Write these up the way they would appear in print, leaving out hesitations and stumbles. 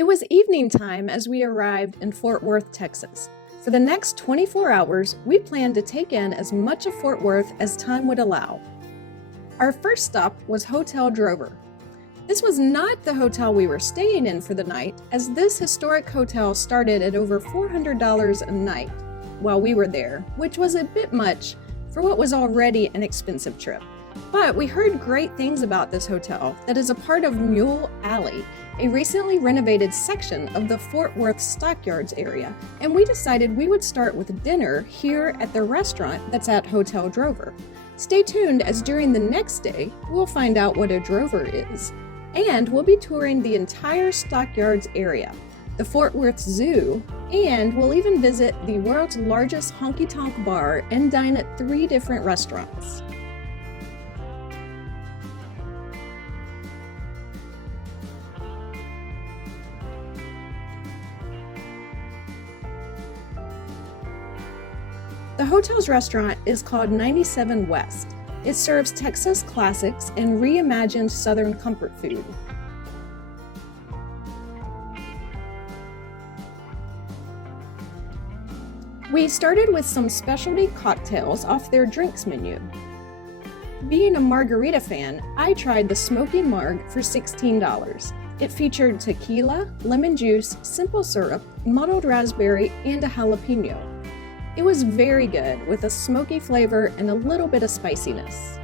It was evening time as we arrived in Fort Worth, Texas. For the next 24 hours, we planned to take in as much of Fort Worth as time would allow. Our first stop was Hotel Drury. This was not the hotel we were staying in for the night, as this historic hotel started at over $400 a night while we were there, which was a bit much for what was already an expensive trip. But we heard great things about this hotel that is a part of Mule Alley, a recently renovated section of the Fort Worth Stockyards area, and we decided we would start with dinner here at the restaurant that's at Hotel Drury. Stay tuned, as during the next day, we'll find out what a drover is. And we'll be touring the entire Stockyards area, the Fort Worth Zoo, and we'll even visit the world's largest Honky Tonk bar and dine at 3 different restaurants. The hotel's restaurant is called 97 West. It serves Texas classics and reimagined Southern comfort food. We started with some specialty cocktails off their drinks menu. Being a margarita fan, I tried the Smoky Marg for $16. It featured tequila, lemon juice, simple syrup, muddled raspberry, and a jalapeno. It was very good, with a smoky flavor and a little bit of spiciness.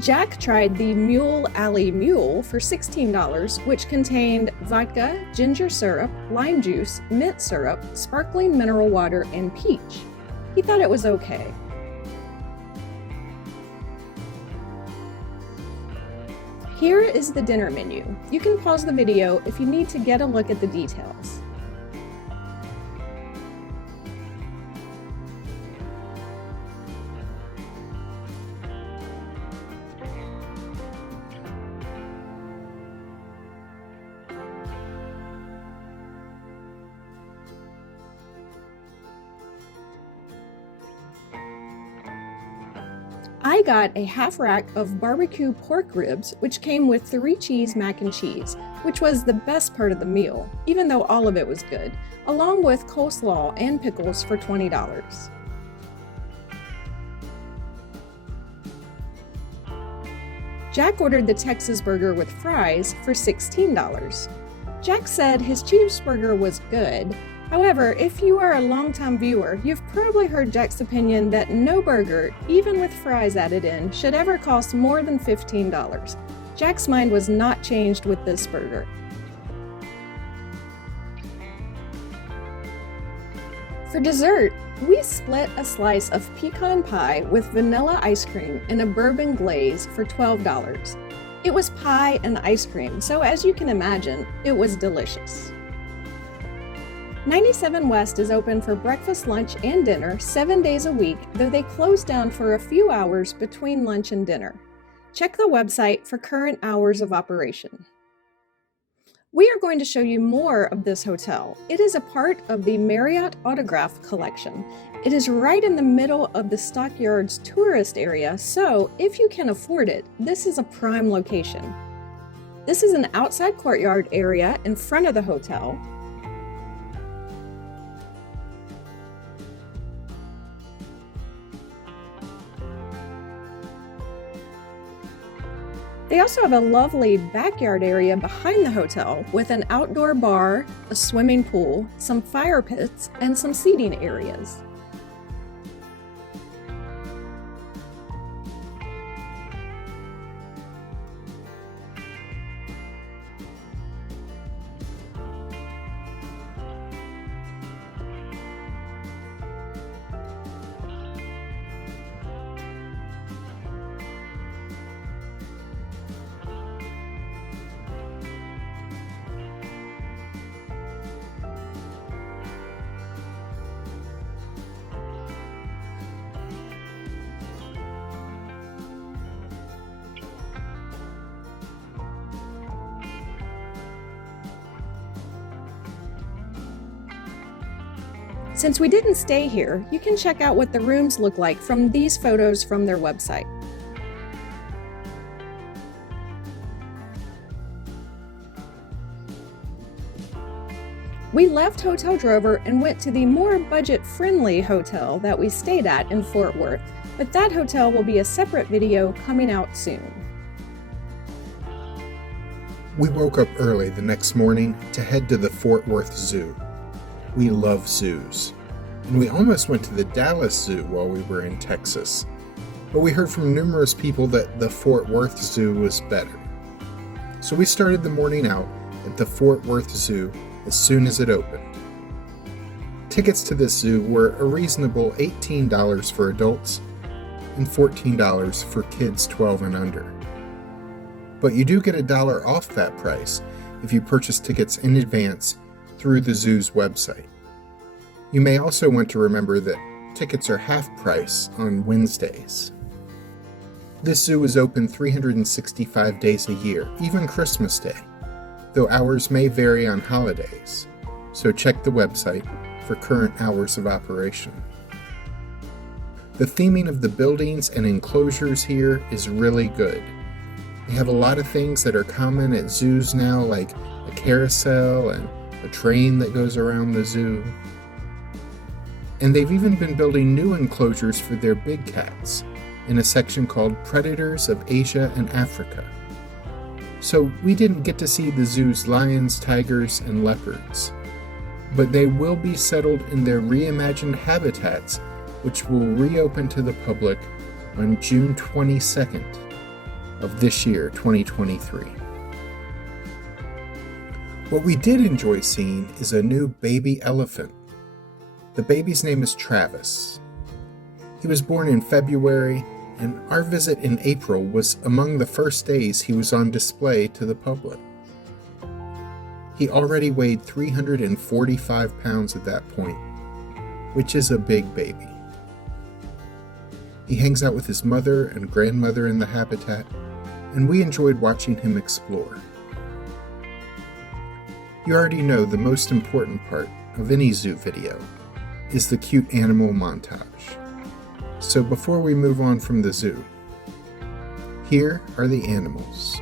Jack tried the Mule Alley Mule for $16, which contained vodka, ginger syrup, lime juice, mint syrup, sparkling mineral water, and peach. He thought it was okay. Here is the dinner menu. You can pause the video if you need to get a look at the details. I got a half rack of barbecue pork ribs, which came with 3 cheese mac and cheese, which was the best part of the meal, even though all of it was good, along with coleslaw and pickles for $20. Jack ordered the Texas burger with fries for $16. Jack said his cheeseburger was good. However, if you are a longtime viewer, you've probably heard Jack's opinion that no burger, even with fries added in, should ever cost more than $15. Jack's mind was not changed with this burger. For dessert, we split a slice of pecan pie with vanilla ice cream and a bourbon glaze for $12. It was pie and ice cream, so as you can imagine, it was delicious. 97 West is open for breakfast, lunch, and dinner 7 days a week, though they close down for a few hours between lunch and dinner. Check the website for current hours of operation. We are going to show you more of this hotel. It is a part of the Marriott Autograph Collection. It is right in the middle of the Stockyards tourist area, so if you can afford it, this is a prime location. This is an outside courtyard area in front of the hotel. They also have a lovely backyard area behind the hotel with an outdoor bar, a swimming pool, some fire pits, and some seating areas. Since we didn't stay here, you can check out what the rooms look like from these photos from their website. We left Hotel Drover and went to the more budget-friendly hotel that we stayed at in Fort Worth, but that hotel will be a separate video coming out soon. We woke up early the next morning to head to the Fort Worth Zoo. We love zoos, and we almost went to the Dallas Zoo while we were in Texas, but we heard from numerous people that the Fort Worth Zoo was better. So we started the morning out at the Fort Worth Zoo as soon as it opened. Tickets to this zoo were a reasonable $18 for adults and $14 for kids 12 and under. But you do get $1 off that price if you purchase tickets in advance through the zoo's website. You may also want to remember that tickets are half price on Wednesdays. This zoo is open 365 days a year, even Christmas Day, though hours may vary on holidays, so check the website for current hours of operation. The theming of the buildings and enclosures here is really good. They have a lot of things that are common at zoos now, like a carousel and a train that goes around the zoo. And they've even been building new enclosures for their big cats in a section called Predators of Asia and Africa. So we didn't get to see the zoo's lions, tigers, and leopards, but they will be settled in their reimagined habitats, which will reopen to the public on June 22nd of this year, 2023. What we did enjoy seeing is a new baby elephant. The baby's name is Travis. He was born in February, and our visit in April was among the first days he was on display to the public. He already weighed 345 pounds at that point, which is a big baby. He hangs out with his mother and grandmother in the habitat, and we enjoyed watching him explore. You already know the most important part of any zoo video is the cute animal montage. So before we move on from the zoo, here are the animals.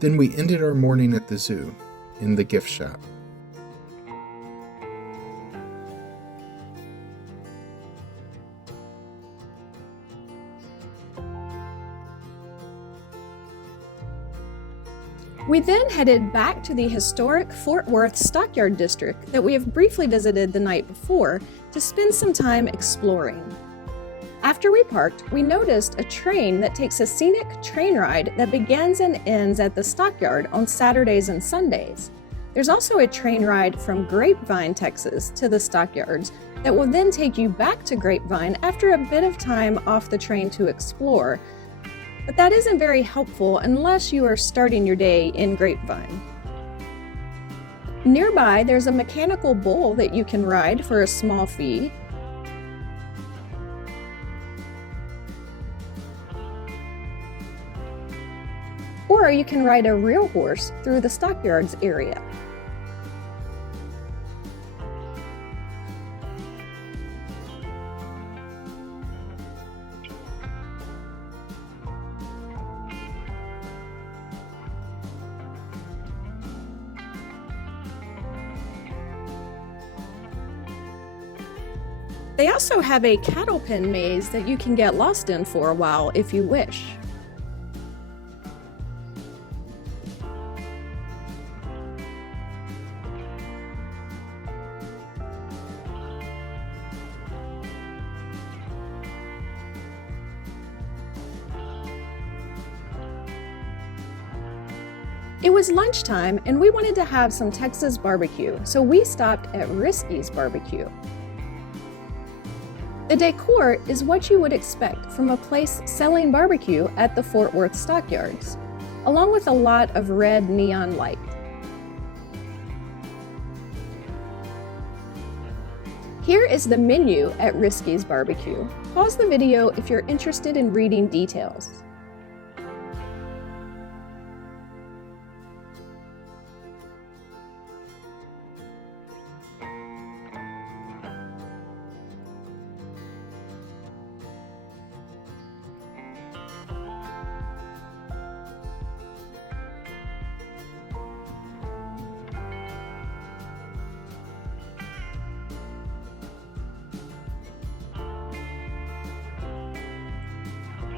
Then we ended our morning at the zoo, in the gift shop. We then headed back to the historic Fort Worth Stockyard district that we have briefly visited the night before to spend some time exploring. After we parked, we noticed a train that takes a scenic train ride that begins and ends at the Stockyard on Saturdays and Sundays. There's also a train ride from Grapevine, Texas to the Stockyards that will then take you back to Grapevine after a bit of time off the train to explore. But that isn't very helpful unless you are starting your day in Grapevine. Nearby, there's a mechanical bull that you can ride for a small fee. Or you can ride a real horse through the Stockyards area. They also have a cattle pen maze that you can get lost in for a while if you wish. It was lunchtime and we wanted to have some Texas barbecue, so we stopped at Risky's Barbecue. The decor is what you would expect from a place selling barbecue at the Fort Worth Stockyards, along with a lot of red neon light. Here is the menu at Risky's Barbecue. Pause the video if you're interested in reading details.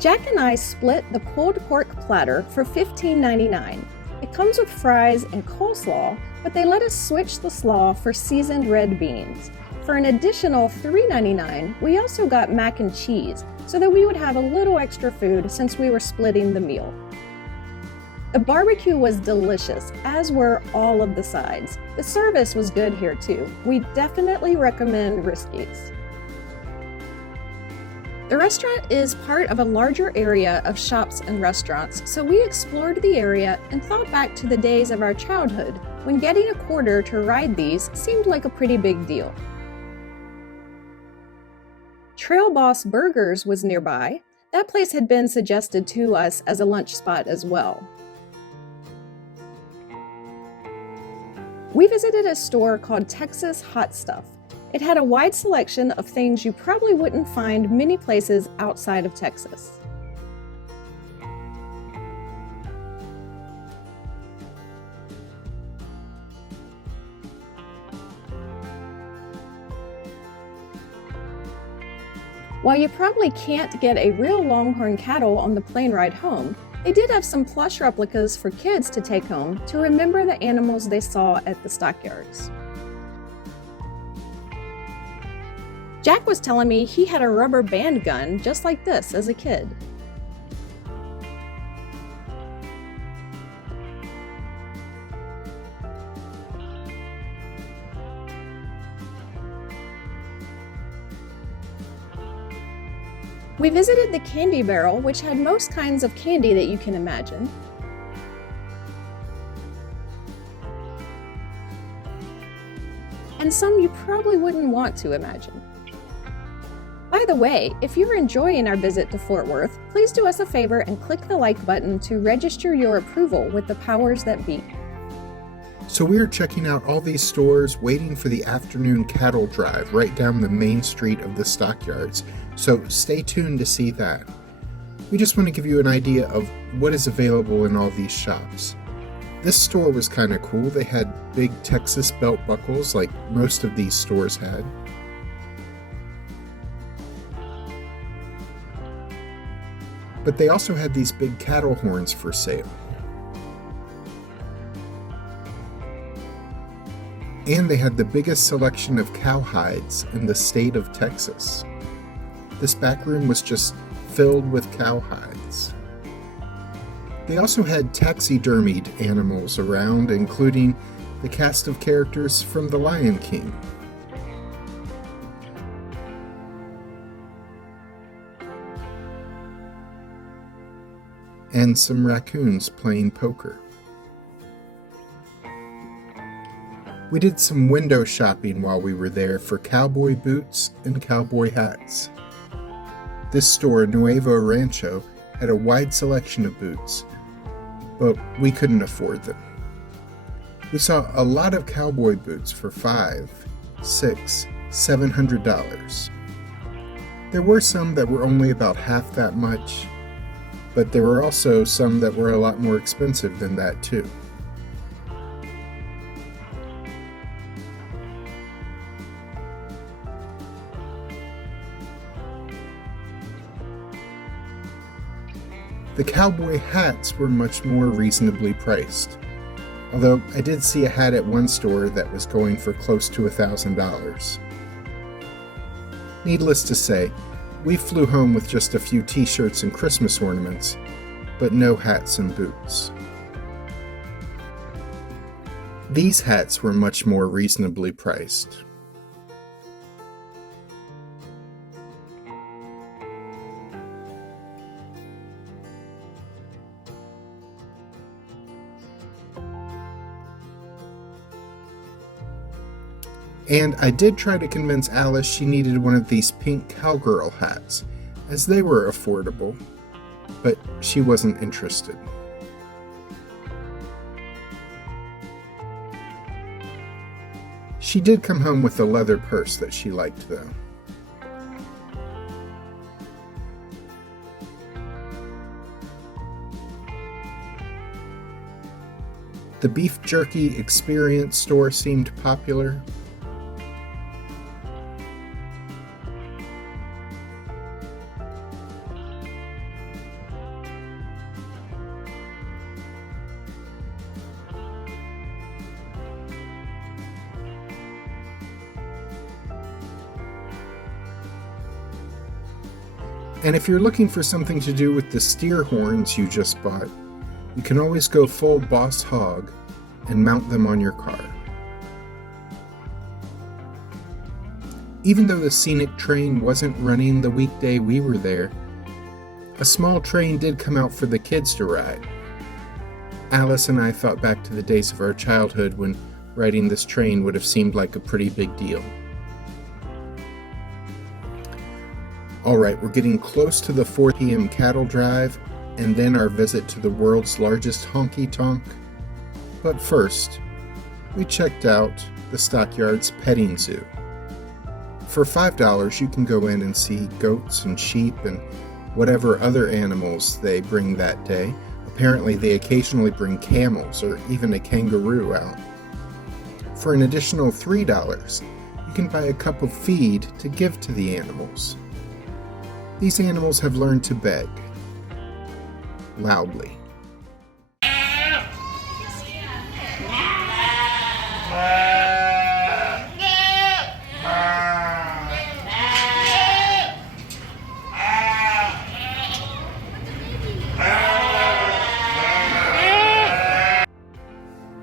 Jack and I split the pulled pork platter for $15.99. It comes with fries and coleslaw, but they let us switch the slaw for seasoned red beans. For an additional $3.99, we also got mac and cheese, so that we would have a little extra food since we were splitting the meal. The barbecue was delicious, as were all of the sides. The service was good here too. We definitely recommend Risky's. The restaurant is part of a larger area of shops and restaurants, so we explored the area and thought back to the days of our childhood when getting a quarter to ride these seemed like a pretty big deal. Trail Boss Burgers was nearby. That place had been suggested to us as a lunch spot as well. We visited a store called Texas Hot Stuff. It had a wide selection of things you probably wouldn't find many places outside of Texas. While you probably can't get a real longhorn cattle on the plane ride home, they did have some plush replicas for kids to take home to remember the animals they saw at the Stockyards. Jack was telling me he had a rubber band gun just like this as a kid. We visited the Candy Barrel, which had most kinds of candy that you can imagine. And some you probably wouldn't want to imagine. By the way, if you're enjoying our visit to Fort Worth, please do us a favor and click the like button to register your approval with the powers that be. So we are checking out all these stores, waiting for the afternoon cattle drive right down the main street of the Stockyards, so stay tuned to see that. We just want to give you an idea of what is available in all these shops. This store was kind of cool. They had big Texas belt buckles like most of these stores had. But they also had these big cattle horns for sale. And they had the biggest selection of cowhides in the state of Texas. This back room was just filled with cowhides. They also had taxidermied animals around, including the cast of characters from The Lion King. And some raccoons playing poker. We did some window shopping while we were there for cowboy boots and cowboy hats. This store, Nuevo Rancho, had a wide selection of boots, but we couldn't afford them. We saw a lot of cowboy boots for $500, $600, $700. There were some that were only about half that much, but there were also some that were a lot more expensive than that too. The cowboy hats were much more reasonably priced, although I did see a hat at one store that was going for close to $1,000. Needless to say, we flew home with just a few t-shirts and Christmas ornaments, but no hats and boots. These hats were much more reasonably priced. And I did try to convince Alice she needed one of these pink cowgirl hats, as they were affordable, but she wasn't interested. She did come home with a leather purse that she liked, though. The beef jerky experience store seemed popular. And if you're looking for something to do with the steer horns you just bought, you can always go full Boss Hog and mount them on your car. Even though the scenic train wasn't running the weekday we were there, a small train did come out for the kids to ride. Alice and I thought back to the days of our childhood when riding this train would have seemed like a pretty big deal. Alright, we're getting close to the 4 p.m. cattle drive and then our visit to the world's largest Honky Tonk. But first, we checked out the Stockyards petting zoo. For $5 you can go in and see goats and sheep and whatever other animals they bring that day. Apparently they occasionally bring camels or even a kangaroo out. For an additional $3, you can buy a cup of feed to give to the animals. These animals have learned to beg loudly.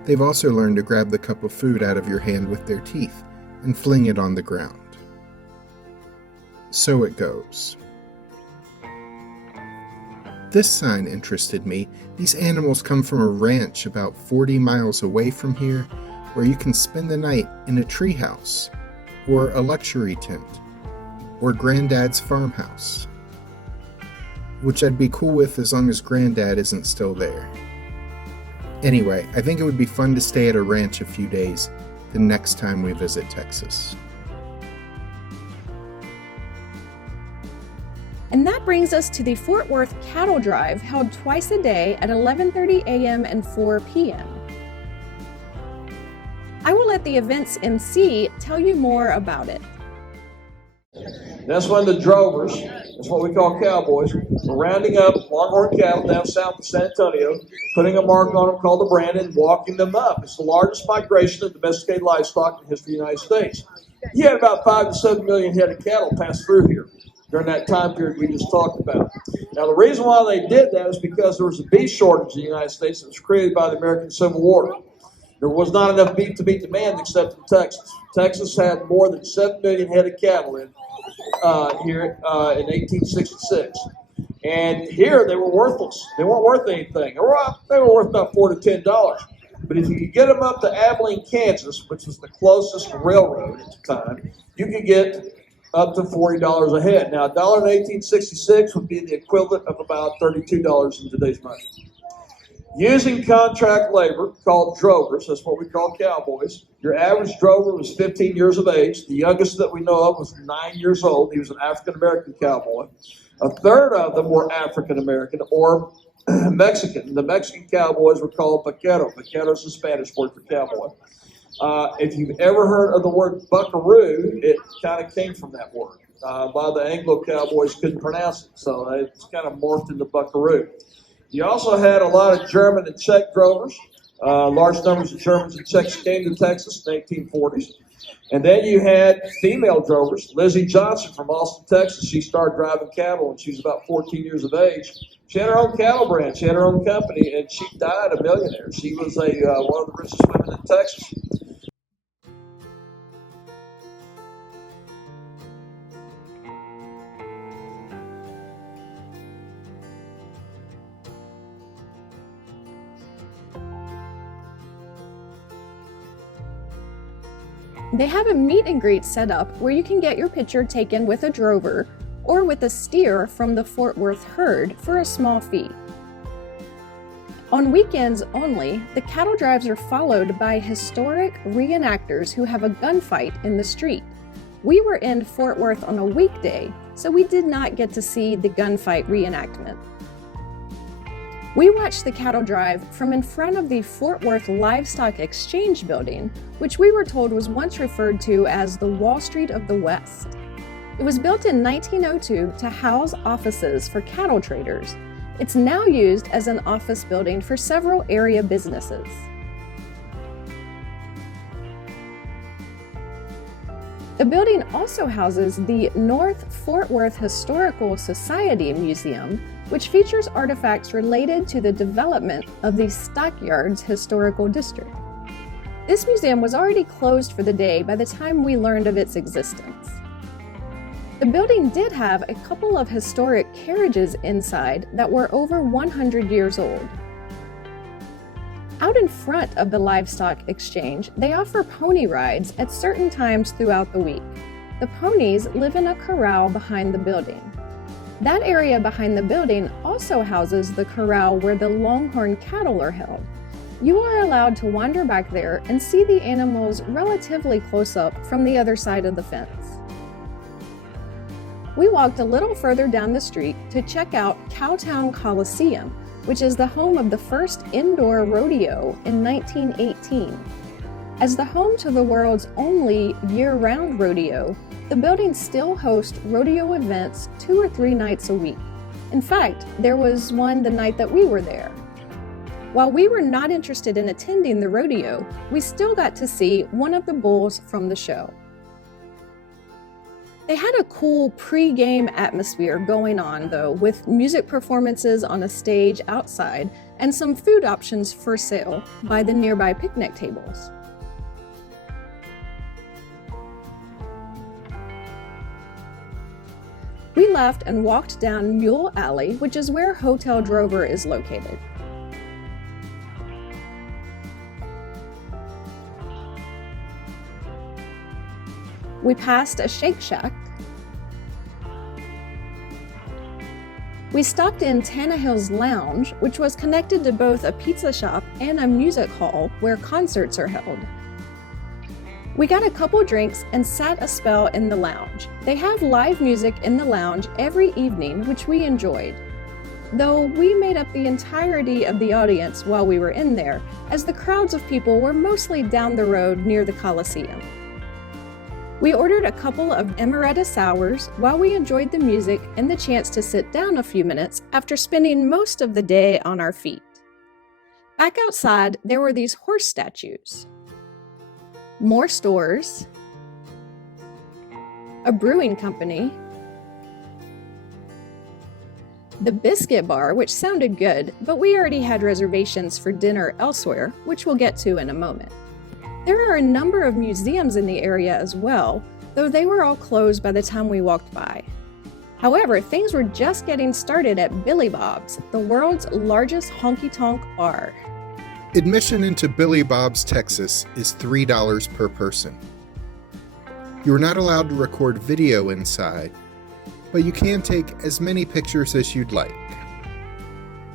They've also learned to grab the cup of food out of your hand with their teeth and fling it on the ground. So it goes. This sign interested me. These animals come from a ranch about 40 miles away from here, where you can spend the night in a treehouse, or a luxury tent, or Granddad's farmhouse. Which I'd be cool with as long as Granddad isn't still there. Anyway, I think it would be fun to stay at a ranch a few days the next time we visit Texas. And that brings us to the Fort Worth Cattle Drive, held twice a day at 11:30 a.m. and 4 p.m. I will let the event's MC tell you more about it. That's when the drovers, that's what we call cowboys, were rounding up longhorn cattle down south of San Antonio, putting a mark on them called the brand and walking them up. It's the largest migration of domesticated livestock in the history of the United States. You had about 5 to 7 million head of cattle pass through here during that time period we just talked about. Now, the reason why they did that is because there was a beef shortage in the United States that was created by the American Civil War. There was not enough beef to meet demand except in Texas. Texas had more than 7 million head of cattle here in 1866. And here they were worthless. They weren't worth anything. They were worth about $4 to $10. But if you could get them up to Abilene, Kansas, which was the closest railroad at the time, you could get up to $40 a head. Now, $1 in 1866 would be the equivalent of about $32 in today's money. Using contract labor called drovers, that's what we call cowboys. Your average drover was 15 years of age. The youngest that we know of was 9 years old. He was an African-American cowboy. A third of them were African-American or Mexican. The Mexican cowboys were called vaquero. Vaquero is the Spanish word for cowboy. If you've ever heard of the word buckaroo, it kind of came from that word. A lot of the Anglo cowboys couldn't pronounce it, so it's kind of morphed into buckaroo. You also had a lot of German and Czech drovers. Large numbers of Germans and Czechs came to Texas in the 1840s. And then you had female drovers. Lizzie Johnson from Austin, Texas. She started driving cattle when she was about 14 years of age. She had her own cattle brand. She had her own company, and she died a millionaire. She was one of the richest women in Texas. They have a meet and greet set up where you can get your picture taken with a drover or with a steer from the Fort Worth herd for a small fee. On weekends only, the cattle drives are followed by historic reenactors who have a gunfight in the street. We were in Fort Worth on a weekday, so we did not get to see the gunfight reenactment. We watched the cattle drive from in front of the Fort Worth Livestock Exchange building, which we were told was once referred to as the Wall Street of the West. It was built in 1902 to house offices for cattle traders. It's now used as an office building for several area businesses. The building also houses the North Fort Worth Historical Society Museum, which features artifacts related to the development of the Stockyards Historical District. This museum was already closed for the day by the time we learned of its existence. The building did have a couple of historic carriages inside that were over 100 years old. Out in front of the Livestock Exchange, they offer pony rides at certain times throughout the week. The ponies live in a corral behind the building. That area behind the building also houses the corral where the longhorn cattle are held. You are allowed to wander back there and see the animals relatively close up from the other side of the fence. We walked a little further down the street to check out Cowtown Coliseum, which is the home of the first indoor rodeo in 1918. As the home to the world's only year-round rodeo, the building still hosts rodeo events 2 or 3 nights a week. In fact, there was one the night that we were there. While we were not interested in attending the rodeo, we still got to see one of the bulls from the show. They had a cool pre-game atmosphere going on, though, with music performances on a stage outside and some food options for sale by the nearby picnic tables. We left and walked down Mule Alley, which is where Hotel Drover is located. We passed a Shake Shack. We stopped in Tannehill's Lounge, which was connected to both a pizza shop and a music hall where concerts are held. We got a couple drinks and sat a spell in the lounge. They have live music in the lounge every evening, which we enjoyed. though we made up the entirety of the audience while we were in there, as the crowds of people were mostly down the road near the Coliseum. We ordered a couple of amaretto sours while we enjoyed the music and the chance to sit down a few minutes after spending most of the day on our feet. Back outside, there were these horse statues, more stores, a brewing company, the biscuit bar, which sounded good, but we already had reservations for dinner elsewhere, which we'll get to in a moment. There are a number of museums in the area as well, though they were all closed by the time we walked by. However, things were just getting started at Billy Bob's, the world's largest honky-tonk bar. Admission into Billy Bob's, Texas is $3 per person. You are not allowed to record video inside, but you can take as many pictures as you'd like.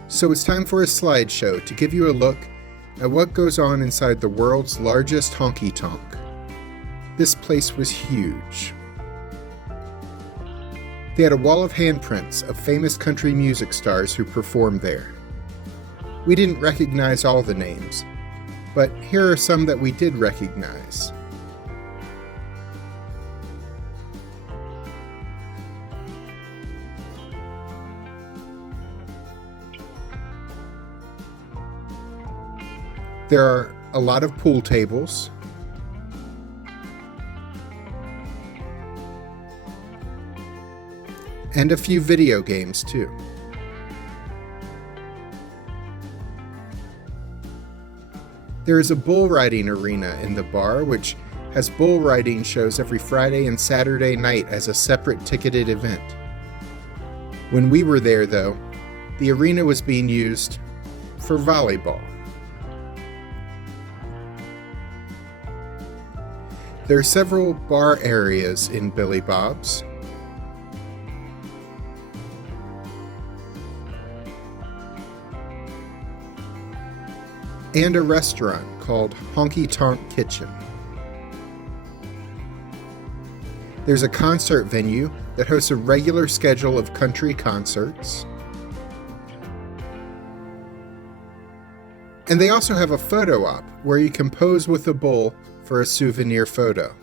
So it's time for a slideshow to give you a look at what goes on inside the world's largest honky tonk. This place was huge. They had a wall of handprints of famous country music stars who performed there. We didn't recognize all the names, but here are some that we did recognize. There are a lot of pool tables, and a few video games too. There is a bull riding arena in the bar, which has bull riding shows every Friday and Saturday night as a separate ticketed event. When we were there, though, the arena was being used for volleyball. There are several bar areas in Billy Bob's. And a restaurant called Honky Tonk Kitchen. There's a concert venue that hosts a regular schedule of country concerts. And they also have a photo op where you can pose with a bull for a souvenir photo.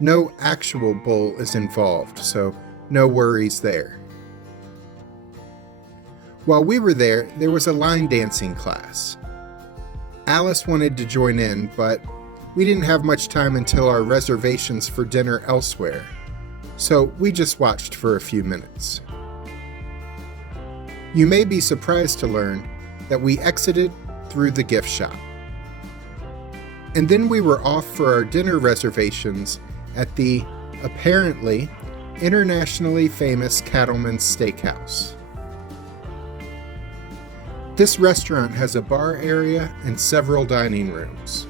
No actual bull is involved, so no worries there. While we were there, there was a line dancing class. Alice wanted to join in, but we didn't have much time until our reservations for dinner elsewhere, so we just watched for a few minutes. You may be surprised to learn that we exited through the gift shop. And then we were off for our dinner reservations at the, apparently, internationally famous Cattleman's Steakhouse. This restaurant has a bar area and several dining rooms.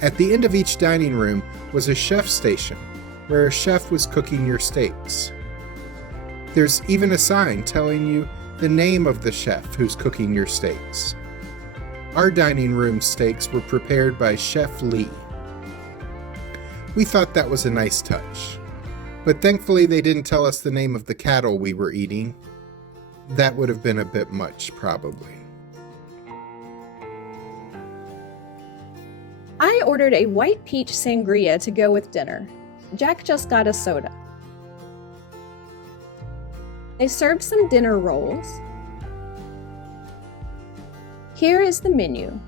At the end of each dining room was a chef station, where a chef was cooking your steaks. There's even a sign telling you the name of the chef who's cooking your steaks. Our dining room steaks were prepared by Chef Lee. We thought that was a nice touch, but thankfully they didn't tell us the name of the cattle we were eating. That would have been a bit much, probably. I ordered a white peach sangria to go with dinner. Jack just got a soda. They served some dinner rolls. Here is the menu.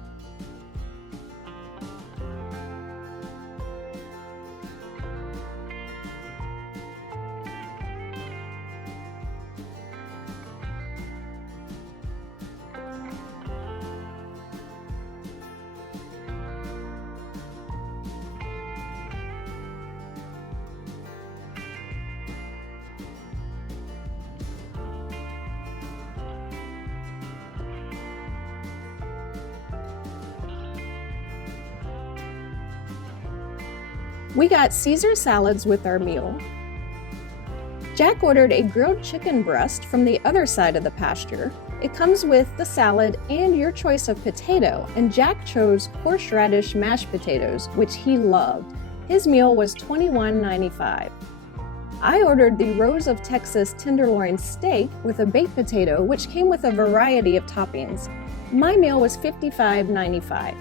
We got Caesar salads with our meal. Jack ordered a grilled chicken breast from the other side of the pasture. It comes with the salad and your choice of potato, and Jack chose horseradish mashed potatoes, which he loved. His meal was $21.95. I ordered the Rose of Texas tenderloin steak with a baked potato, which came with a variety of toppings. My meal was $55.95.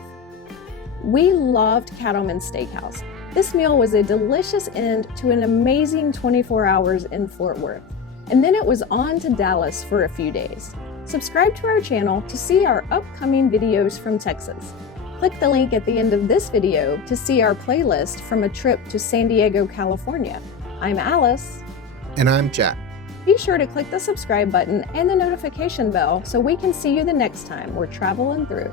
We loved Cattleman's Steakhouse. This meal was a delicious end to an amazing 24 hours in Fort Worth. And then it was on to Dallas for a few days. Subscribe to our channel to see our upcoming videos from Texas. Click the link at the end of this video to see our playlist from a trip to San Diego, California. I'm Alice. And I'm Jack. Be sure to click the subscribe button and the notification bell so we can see you the next time we're traveling through.